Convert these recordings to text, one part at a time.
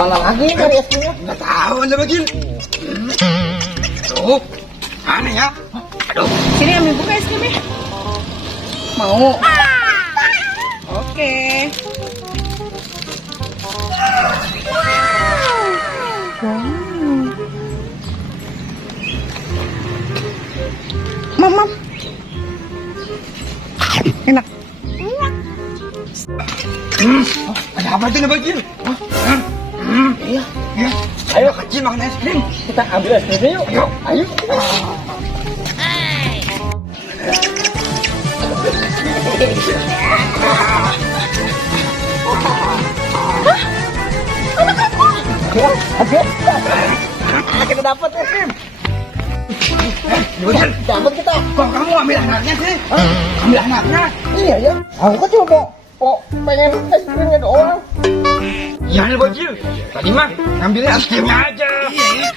Mana lagi cari es krimnya? Nggak tahu Anda Bagil. Tuh, mana ya? Aduh. Sini ambil buka es krimnya. Mau? Oke. Mam. Enak. Ada apa tuh Anda Bagil? Iya. Ya. Ayo kecil makan es krim. Kita ambil es krimnya yuk. Ayo. Ayo. Kita dapat es krim. Bagil, Dapat kita. kok kamu ambil anaknya sih? Ambil anaknya? Iya ya. Aku kan cuma mau pengen es krimnya doang. Iya Anda Bagil. Tadi mah ngambilnya es krimnya aja. Iya.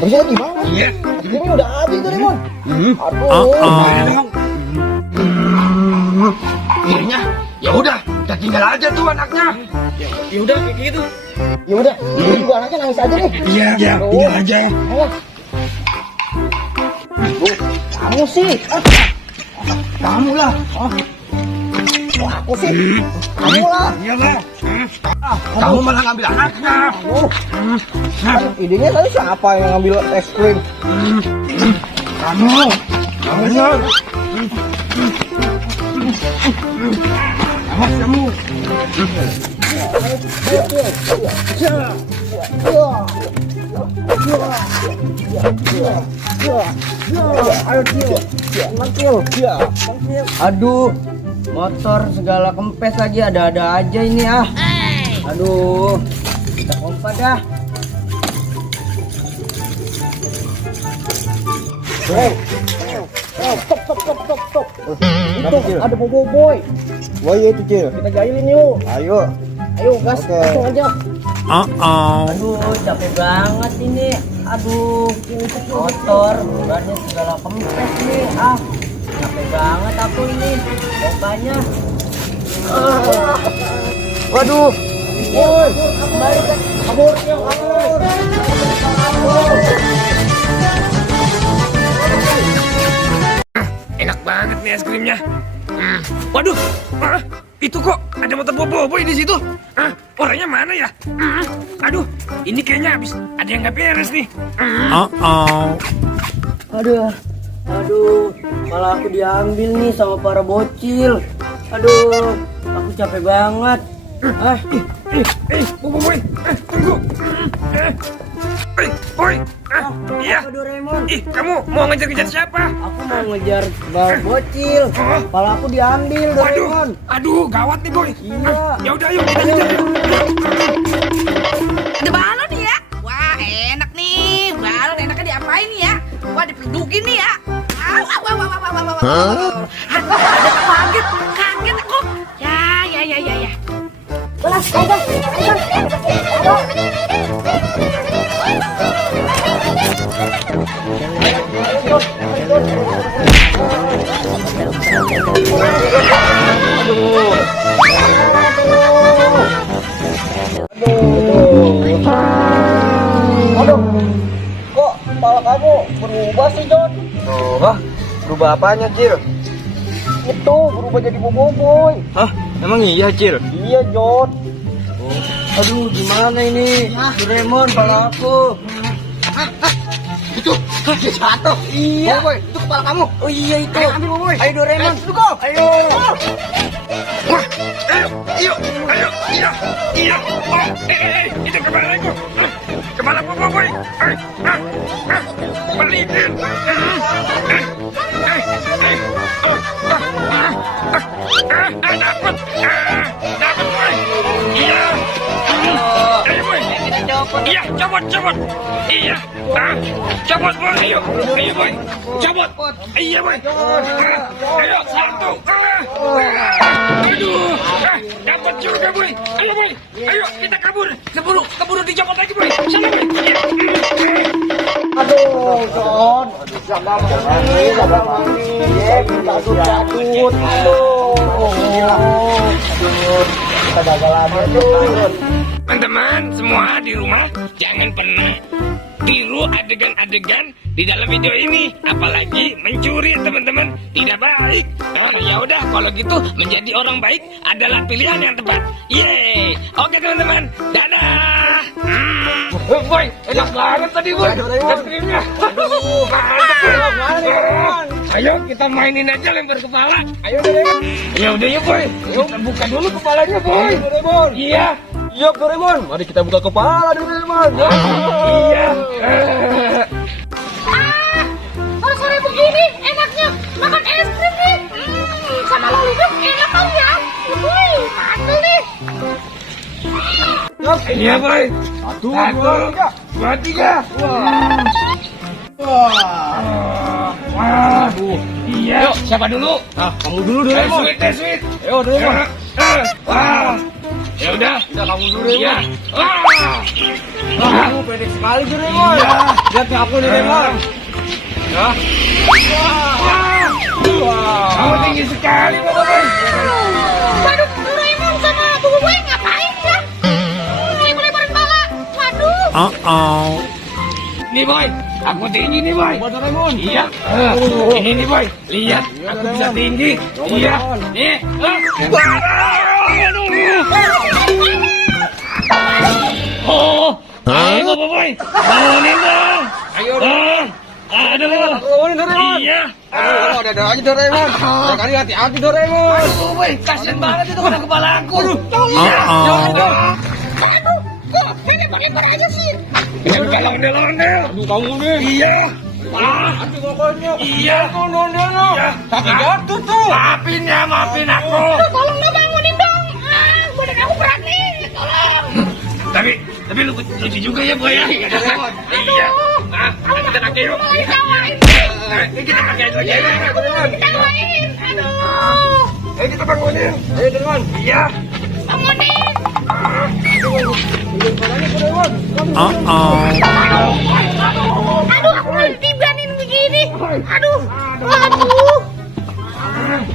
Bisa gimana? Iya. Es krimnya udah habis tuh Lemon. Aduh. Gimana dong? Akhirnya, ya udah, kita tinggal aja tuh anaknya. Ya udah kayak gitu. Ya udah. Ini juga anaknya nangis aja nih. Iya, tinggal aja. Ayo. Kamu sih. Kamu lah. Wah, aku sih. Kamu lah. Iya lah. Kamu malah ngambil anaknya. Kan idenya tadi siapa yang ngambil es krim? Kamu. Kamu. Awas kamu. Aduh, motor segala kempes lagi ada-ada aja ini ah. Aduh, kita kompa dah. Stop. Itu ada boboiboy. Wah iya itu Cil. Kita gailin yuk. Ayo. Ayo gas, Oke. langsung aja. Aduh, capek banget ini. Aduh, motor, bannya segala kempes nih. Ah, capek banget aku ini. Kompanya. Waduh. Woi, kembali kan. Kabur. Enak banget nih es krimnya. Waduh, itu kok ada motor boboiboy di situ? Orangnya mana ya? Aduh, ini kayaknya habis ada yang nggak beres nih. Aduh, malah aku diambil nih sama para bocil. Aduh, aku capek banget. Boboiboy, tunggu. Boy, iya. Apa Doraemon? Kamu mau ngejar-ngejar siapa? Aku mau ngejar bocil. Kepala aku diambil Doraemon. Aduh, gawat nih boy. Iya. Ya udah, yuk kita kejar. Ada balon nih ya. Wah, enak nih. Balon enaknya diapain nih ya? Wah, dipeludugin nih ya. Au. Aduh, kaget aku. Ya. Aduh, kok kepala kamu berubah sih, Jon? Wah, berubah apanya Cil? Itu berubah jadi boboiboy. Hah? Emang iya Cil? Iya, Jon. Aduh, gimana ini? Doraemon, kepala aku. Itu, dia jatuh. Iya. Boy, itu kepala kamu. Oh iya itu. Ayo ambil boy. Ayo Doraemon. Go. Ayo. Wah, ayo, iya. Itu kepalaku. Kepalaku boy. Pelipin. Dapat boy. Iya. Ayo boy. Iya, copot. Iya. Copot boy. Ayo boy. Copot. Iya boy. Ayo satu. Aduh. Dapat juga boy. Ayo boy. Ayo kita kabur. Keburu dicopot lagi boy. Sana boy. Aduh, Jon. Sabar mandi. Jadut. Aduh. Kita gagal lagi. Aduh. teman-teman semua di rumah jangan pernah tiru adegan-adegan di dalam video ini, apalagi mencuri teman-teman, tidak baik. Oh ya udah, kalau gitu menjadi orang baik adalah pilihan yang tepat. Yeay, oke teman-teman, dadah. Boy, enak banget tadi boy, es krimnya. Mantap. Ayo kita mainin aja lempar kepala. Ayo Doraemon. Ya udah ya boy, kita buka dulu kepalanya boy. Doraemon. Iya. Iya Doraemon. Mari kita buka kepala Doraemon. Iya. Sore-sore begini enaknya makan es krim nih. Sama lolly enak kali ya. Wih, mantul nih. Ini ya boy. Satu, dua, tiga. Waduh. Iya. Yuk, siapa dulu? Nah, kamu dulu Doraemon. Sweet. Ayo Doraemon. Wah. Ya udah. Udah kamu dulu Doraemon. Iya. Kamu pendek sekali Doraemon. Iya. Lihat ke aku Doraemon. Ya. Kamu tinggi sekali, boy. Waduh, Doraemon sama buku gue ngapain ya? Lebar-lebarin kepala. Waduh. Nih boy, aku tinggi nih boy. Buat Doraemon. Iya. Ini nih boy, lihat aku bisa tinggi. Iya. Nih. Oh, ayo boy, bangunin dong. Ayo Aduh. Bangunin Doraemon. Iya. Aduh, ada aja Doraemon. Sekali hati-hati Doraemon. Aduh boy, kasian banget itu kena kepala aku. Iya. Aduh, kok lebar-lebar aja sih? Jangan kalong-delong-del. Aduh, kamu nih. Iya. Aduh, pokoknya. Iya. Ondel-ondel. Iya. Tapi jatuh tuh. Maafin ya, maafin aku. Tolong dong bangunin dong. Badan aku berat nih. Tolong. Tapi lucu juga ya boy ya. Iya. Kita pakai yuk. Mau ditawain. Kita pakai lagi. Ditawain. Aduh. Ayo kita bangunin. Ayo Doraemon. Iya. Bangunin. Aduh, aku nggak dibanin begini. Aduh.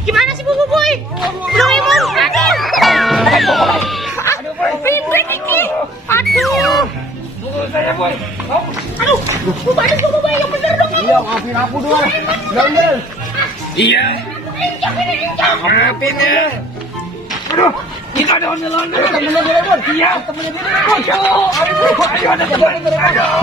Gimana sih buku boy? Doraemon. Aduh. Ribet ini. Aduh. Pukul saya boy. Aduh. Badan buku boy yang bener dong. Iya, maafin aku dong. Ondel. Iya. Injak. Maafin ya. Aduh. Kita ada ondel-ondel. Temennya Doraemon. Iya. Temennya Doraemon. Ayo ada teman. Aduh.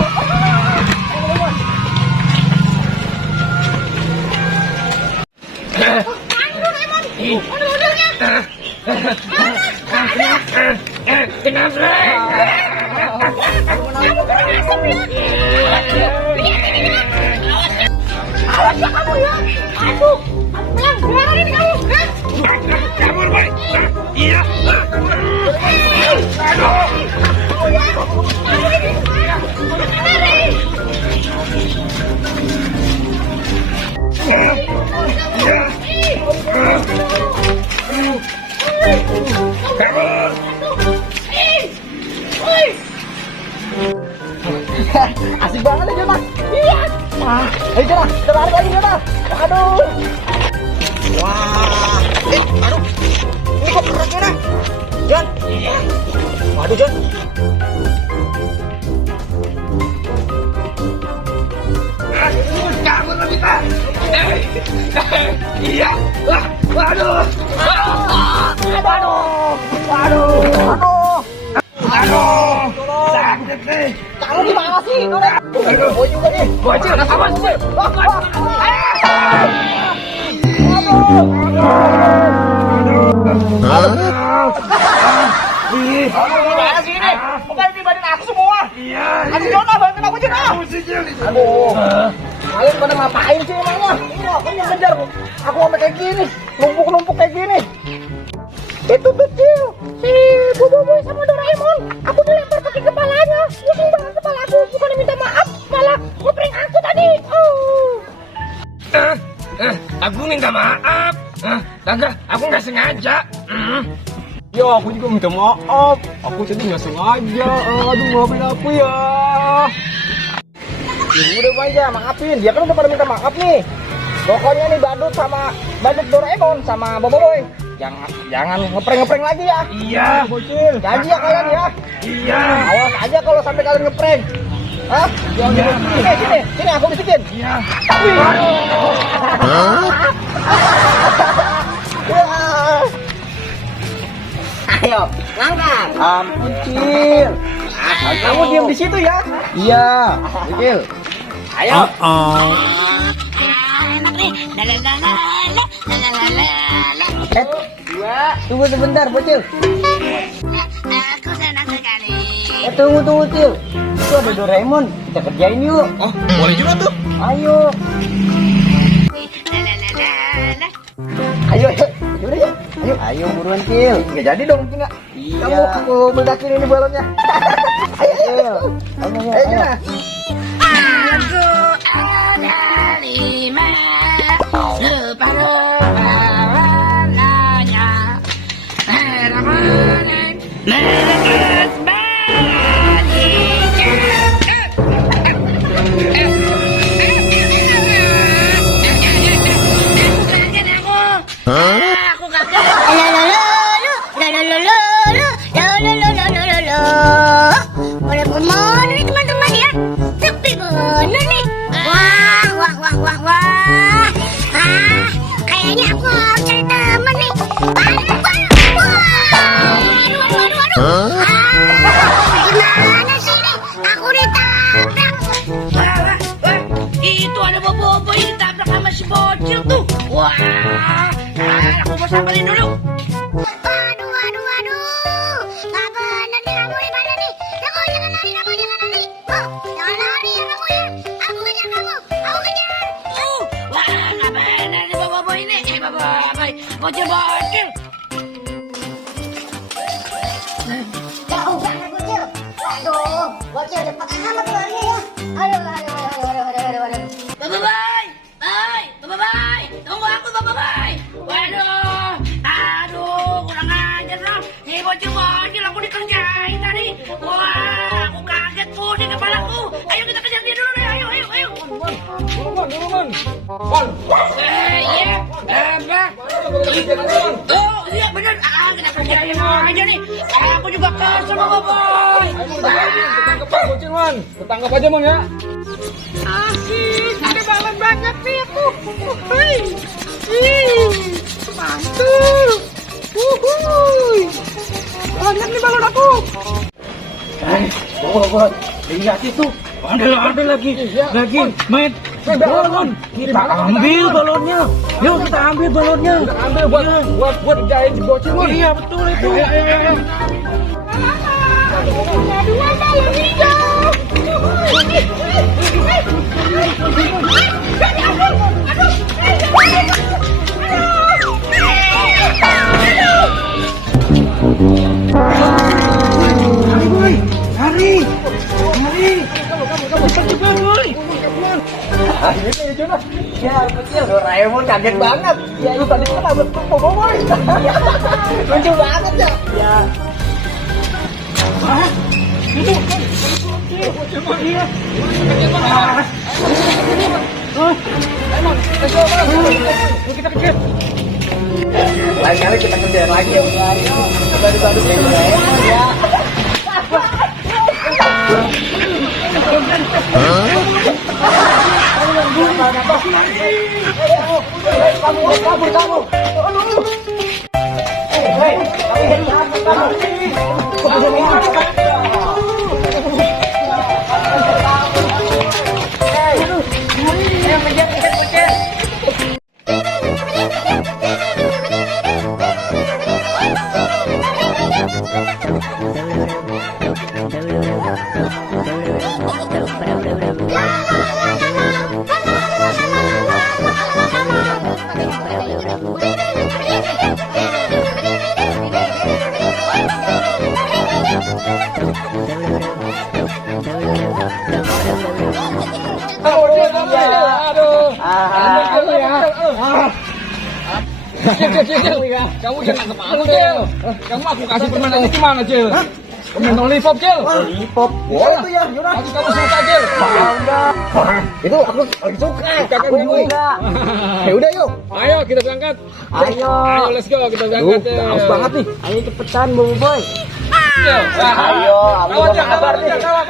Doraemon. Ondel-ondelnya. Kenapa? Kamu kurang asem ya. Awas ya kamu ya. Aduh. Pelan-pelan kamu. Kabur boy. Iya. Aduh. Asik banget ya Mas. Iya. Ayo Jana, kita lari lagi Jana. Aduh. Wah. Aduh. Ini kok berat Jana? Jan. Waduh Jan. Kabur lah kita. Iya. Waduh. Aduh. Sakit nih. Kamu gimana sih? Aduh. Boy juga nih. Bocil, awas sih. Gimana sih ini? Bukan dibanding aku semua. Iya. Aduh Jana, bantuin aku Jana. Aduh. Kalian pada ngapain sih emangnya? Ini aku yang ngejar. Aku sampai kayak gini. Numpuk-numpuk kayak gini. Itu kecil. Si Boboiboy sama Doraemon. Aku dilempar kaki kepalanya. Pusing banget kepala aku. Bukan minta maaf, malah ngeprank aku tadi. Aku minta maaf. Kagak, aku nggak sengaja. Ya aku juga minta maaf. Aku tadi nggak sengaja. Aduh maafin aku ya. Ya udah aja maafin. Dia kan udah pada minta maaf nih. Pokoknya nih Badut Doraemon sama Boboiboy jangan ngeprank lagi ya. Iya. Bocil. Janji ya kalian ya. Iya. Awas aja kalau sampai kalian ngeprank. Hah? Iya. Sini aku bisikin. Iya. Ayo, ngangkat. Ampun, Cil. Kamu diam di situ ya. Iya, Cil. Ayo. Enak nih. Lalalala, lalalala. Tunggu sebentar, Bocil. Aku senang sekali. Tunggu, Cil. Itu ada Doraemon. Kita kerjain yuk. Oh, boleh juga tuh. Ayo. Lalalala. Ayo. Ayo buruan, Cil. Nggak jadi dong, enggak. Iya. Kamu aku meledakin ini balonnya. Ayo. Ayo. Aku ada 5 rupa-rupa warnanya, merah kuning meletus aku kaget. Pada kemana nih teman-teman ya? Sepi bener nih. Wah. Kayaknya aku harus cari teman nih. Waduh. Gimana sih ini? Aku ditabrak. Wah, itu ada bobo ini ditabrak sama si bocil tuh. Wah, aku mau samperin dulu. Waduh. Nggak bener nih kamu nih, pada nih. Kamu jangan lari. Oh, jangan lari ya kamu ya. Aku kejar kamu. Wah, nggak bener nih bobo ini. Boboiboy. Bocil. Jauh banget bocil. Aduh, bocil cepat amat larinya ya. Aduh. Boboiboy. Tunggu aku, Boboiboy. Aduh, kurang ajar dong. Nih bocil, aku dikerjain tadi. Wah, aku kaget tuh di kepalaku. Ayo kita kejar dia dulu deh. Ayo. Iya. Apa? Oh, iya bener. Kita kerjain aja nih. Aku juga kesel sama Boboiboy. Ketangkap aja, Mon ya. Asik, ada balon banyak nih aku. Mantul. Banyak nih balon aku. Bos. Lihat itu. Ada lagi main balon. Kita ambil balonnya. Yuk kita ambil balonnya. Buat kerjain si bocil, Mon. Iya betul itu. Ayo. Dua balon hijau. Hari. Cepat boy. Ini Jono. Ya, kecil. Doraemon kaget banget. Ya, itu tadi kan abis Boboiboy. Lucu banget ya. Ya. Itu. Kita kejar. Lain kali kita kerjain lagi ya. Baru-baru kayak Doraemon ya. Kamu. Kamu jangan kemana, Cil? Kamu aku kasih permen aja gimana, Cil? Main lollipop, Cil. Lollipop. Boleh tuh ya, yaudah. Aku kamu suka, Cil. Itu aku suka. Aku juga. Ya udah yuk. Ayo, kita berangkat. Ayo. Ayo, let's go. Kita berangkat, Cil. Haus banget nih. Ayo cepetan, Bobo Boy. Cil. Ayo, aku Kawat, udah Cil. kabar nih. Kawat.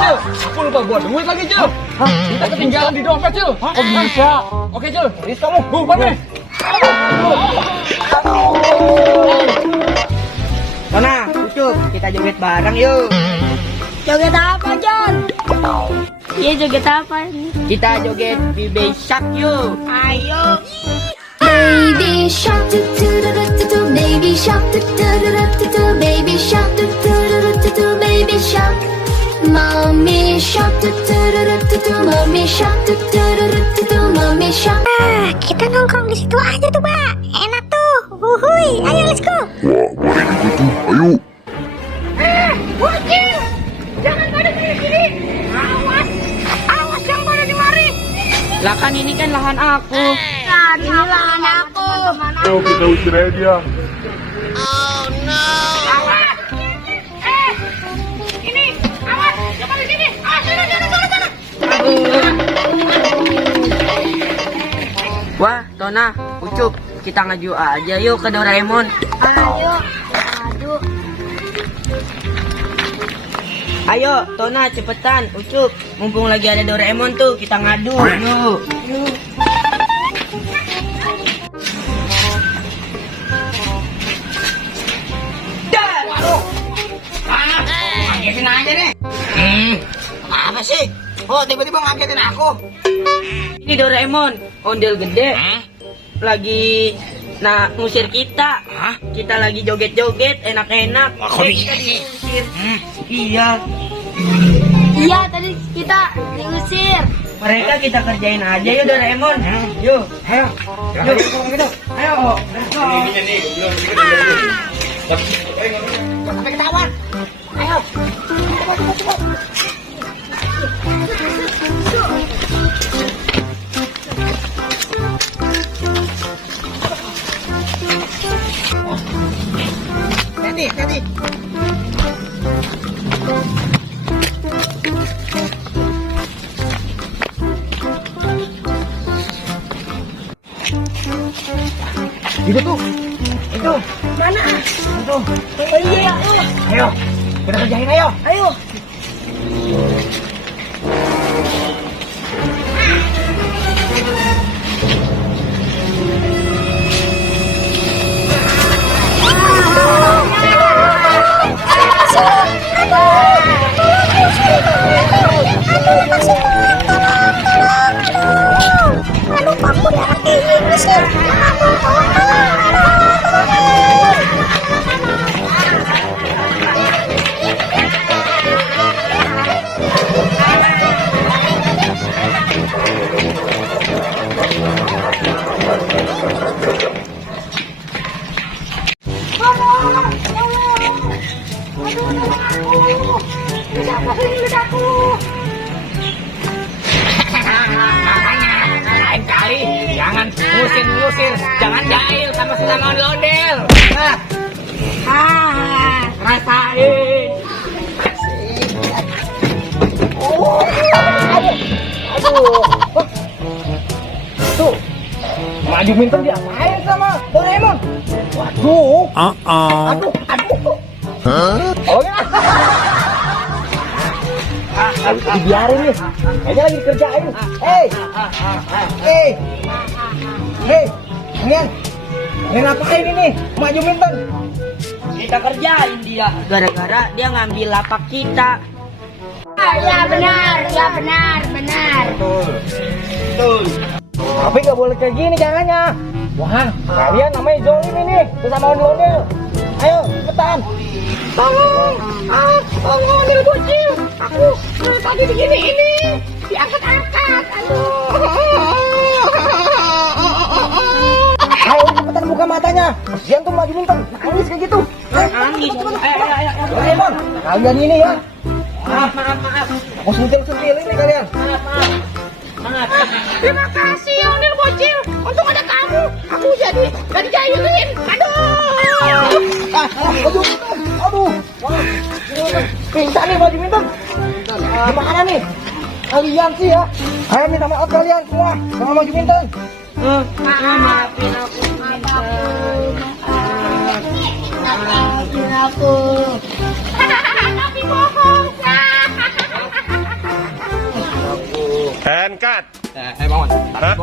Cil, aku lupa buat duit lagi, Cil. Kita ketinggalan di dompet, Cil. Oh bisa. Oke, Cil. Riz kamu. Bukan nih. Tona, Ucup, kita joget bareng yuk. Joget apa, John? Iya, joget apa ini? Kita joget Baby Shark yuk. Ayo. Baby shark, do do do do do do. Baby shark, do do do do do do. Baby shark, do do do do do do. Baby shark. Mommy shark, do do do do do do. Mommy shark, do do do do do do. Mommy shark. Kita nongkrong di situ aja tuh, Mbak. Enak tuh. Wuhui, ayo let's go. Bocil, jangan pada sini. Awas, awas yang pada di mari. Lah kan ini kan lahan aku. Ini lahan aku. Ayo kita usir aja dia. Awas. Ini, awas, jangan di sini. Sana. Wah, Tona, Ucup, kita ngaju aja yuk ke Doraemon. Ayo, aduh. Ayo, Tona, cepetan, Ucup. Mumpung lagi ada Doraemon tuh, kita ngadu. Yuk. Ngagetin aja nih. Apa sih? Oh, tiba-tiba ngagetin aku. Ini Doraemon, ondel gede. Lagi ngusir kita. Kita lagi joget-joget, enak-enak. Kok bisa diusir. Iya. Iya, tadi kita diusir. Mereka kita kerjain aja yuk Doraemon. Yuk, ayo. Yuk, gitu. Ayo. Sampai ketahuan. Ayo. Hati. Itu tuh. Itu. Mana? Itu. Oh iya, ayo. Ayo. Kita kerjain ayo. Ayo. Aduh, aku udah ini sih. Lain kali jangan ngusir, jangan jahil sama sesama ondel. Rasain. Tuh. Maju minta diapain sama Doraemon? Waduh. Aduh. Oh ya. Dibiarin nih. Kayaknya lagi dikerjain. Hei. Kalian ngapain ini? Maju minten. Kita kerjain dia. Gara-gara dia ngambil lapak kita. Ya benar. Betul. Tapi nggak boleh kayak gini caranya. Wah, kalian namanya zolim ini. Bersama ondel-ondel. Ayo, cepetan. Tolong ondel bocil. Aku dari tadi begini ini diangkat-angkat. Aduh. Ayo, cepetan buka matanya. Kasian tuh maju minten. Nangis kayak gitu. Nangis. Ayo. Doraemon, kalian ini ya. Maaf. Aku sentil-sentil ini kalian. Maaf. Sangat. Terima kasih Onil bocil. Untung ada kamu. Aku jadi jayuin. Aduh. Pingsan nih baju Minton. Gimana nih? Kalian sih ya. Ayo minta maaf kalian semua sama baju Minton. Maafin aku, Minton. Maafin aku. Tapi bohong. And cut. Bangun. Hah?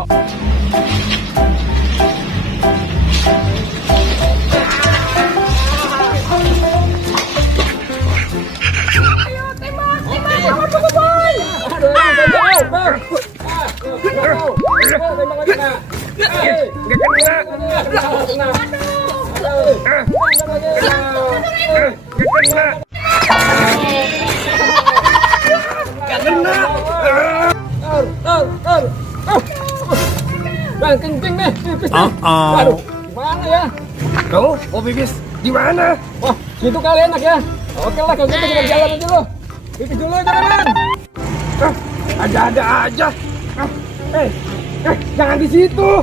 Bang, kencing nih. Aduh, gimana ya? Kamu mau pipis di mana? Wah, gitu kali enak ya. Oke lah, kalau gitu kita jalan aja lo. Pipis dulu jangan. Ada-ada aja. Jangan di situ.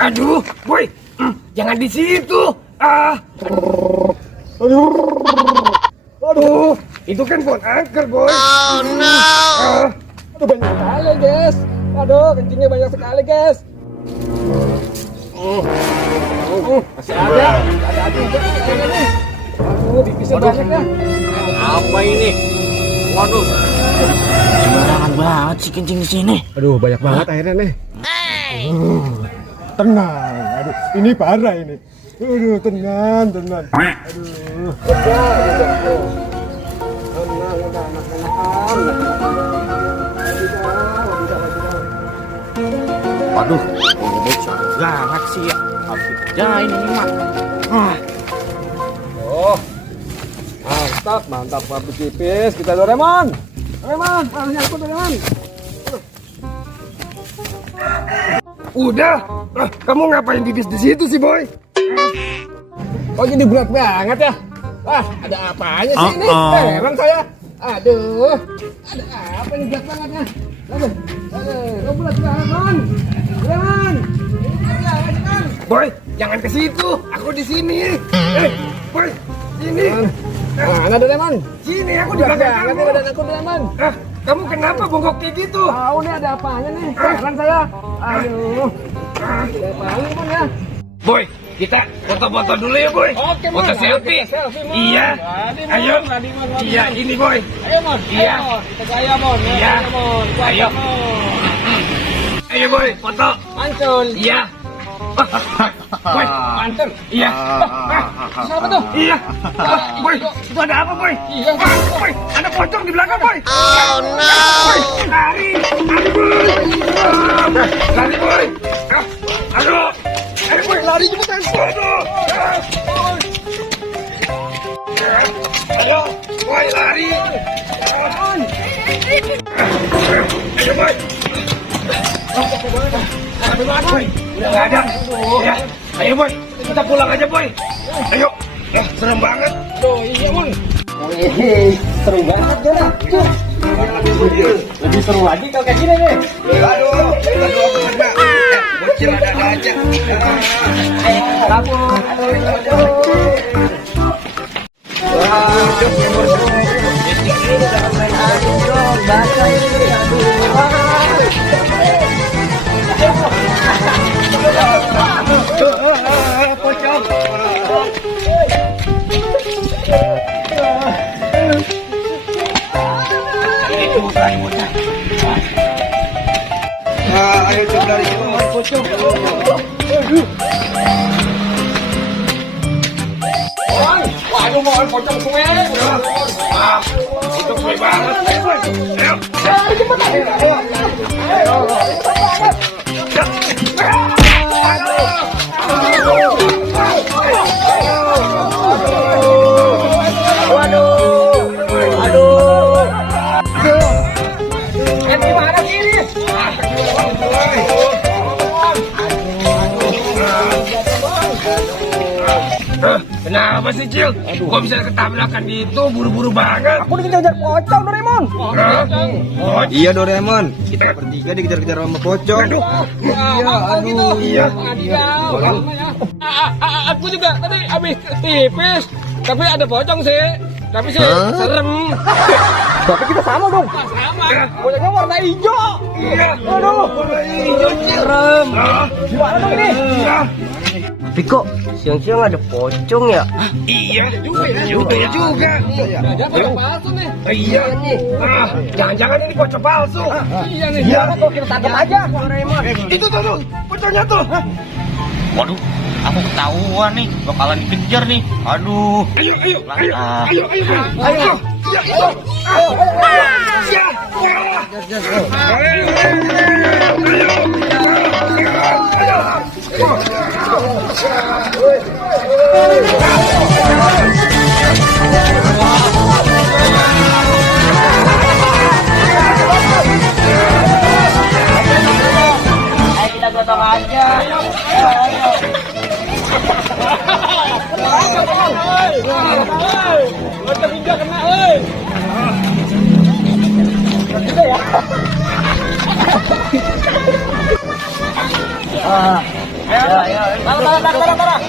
Aduh, boy, jangan di situ. Aduh, itu kan pohon angker, boy. Aduh, banyak sekali, guys. Aduh, kencingnya banyak sekali, guys. Masih ada. Ada juga nih. Aduh, pipisnya banyak ya. Apa ini? Waduh. Sembarangan banget sih kencing di sini. Aduh, banyak banget akhirnya nih. Tenang. Aduh, ini parah ini. Aduh, tenang. Aduh. Waduh, ini galak sih ya. Ya ini mah. Oh. Mantap pabrik tipis. Kita Doraemon. Harusnya aku Doraemon. Udah, kamu ngapain pipis di situ sih, boy? Oh, jadi berat banget ya? Wah, ada apanya sih ini? Heran saya. Aduh, ada apa ini berat banget ya? Aduh, oh berat banget, Man. Doraemon. Ini berat banget, Man. Boy, jangan ke situ. Aku di sini. Boy, sini. Mana Doraemon? Sini, aku di Berat belakang banget nih kamu. badan aku, Doraemon. Kamu kenapa bongkok kayak gitu? Tahu nih ada apanya nih? Heran saya. Aduh. Ada apanya, Man ya? Boy, kita foto-foto dulu ya, boy. Oke, Mon. Foto selfie. Oke, selfie, Mon. Iya. Jadi, Mon. Ayo. Jadi, Mon. Iya, ini, boy. Ayo, Mon. Iya. Ayo, kita gaya, Mon. Iya. Mon. Ayo. Ayo, boy, foto. Mantul. Iya. Boy, Mantul. iya. Siapa tuh? Iya. Boy, itu ada apa, boy? Iya. Boy, ada pocong di belakang, boy. Oh, no. Boy, lari. Lari, boy. Aduh. Ayo, boy, lari cepetan. Aduh. Ayo, boy, lari. Ayo, boy. Boy, udah nggak ada. Ya, ayo, boy, kita pulang aja, boy. Ayo. Serem banget. Tuh, iya, Mon. Seru banget, Jona. Lebih seru lagi kalau kayak gini nih. Aduh, aku kena. Bocil ada aja. Ayo coba dari situ, pocong. Waduh, mohon pocong sungai. Itu kue banget. Ayo. Gimana sih ini? sih, Cil? Kok bisa ketabrakan gitu, buru-buru banget? Aku dikejar pocong, Doraemon. Hah? Oh, Iya Doraemon, kita bertiga dikejar-kejar sama pocong. aduh. Iya. Aku juga tadi habis tipis, tapi ada pocong sih. Tapi sih serem. Tapi kita sama dong. Sama. Pocongnya warna hijau. Iya. Aduh, Serem. gimana dong ini? Iya. Tapi kok siang-siang ada pocong ya? Iya juga. Juga. Ada pocong palsu nih. Iya. Ah, jangan-jangan ini pocong palsu. Iya nih. Iya. Kok kita tangkap aja, Doraemon? Itu tuh, pocongnya tuh. Waduh, aku ketahuan nih, bakalan dikejar nih. Aduh. Ayo. Ah. Ayo. Ya. Ayo kita gotong aja. Pocong hijau kena, oi. Ya. Taruh.